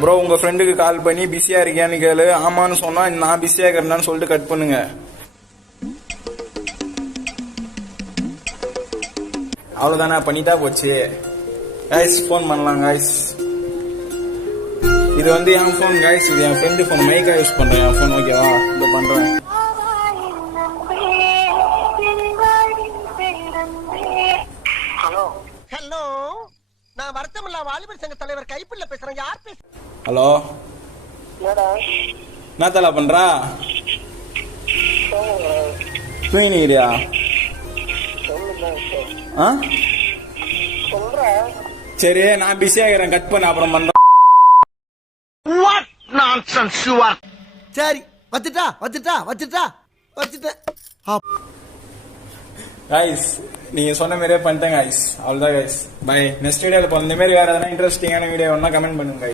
Bro உங்க ஃப்ரெண்டுக்கு கால் பண்ணி பிஸியா இருக்கியான்னு கேளு. ஆமான்னு சொன்னா நான் பிஸியா இருக்கிறேன்னு சொல்லிட்டு கட் பண்ணுங்க. அவ்வளவுதானே, பண்ணிட்டா போச்சு. கைஸ் ஃபோன் பண்ணலாம் கைஸ். இது வந்து என் ஃபோன் கைஸ், இது என் ஃப்ரெண்டு ஃபோன். மைக்கா யூஸ் பண்றேன் என் ஃபோன். ஓகேவா, இதை பண்றேன். ஹலோ, நான் வருத்தமில்லா வாலிபர் சங்க தலைவர் கைப்பிள்ள பேசுறேன். யார் பேச? ஹலோ, என்ன தலை பண்றா? தூங்கினியா? சரி, நான் பிஸியா இருக்கிறேன், கட் பண்ண அப்புறம் பண்றேன். சரி, வச்சுட்டேன். கைஸ் நீங்க சொன்ன மாதிரியே பண்ணிட்டேன் கைஸ். அவ்வளவுதான் கைஸ், பை. நெக்ஸ்ட் வீடியோல இந்த மாதிரி வேற எதனா இன்ட்ரெஸ்டிங்கான வீடியோ வேணா கமெண்ட் பண்ணுங்க.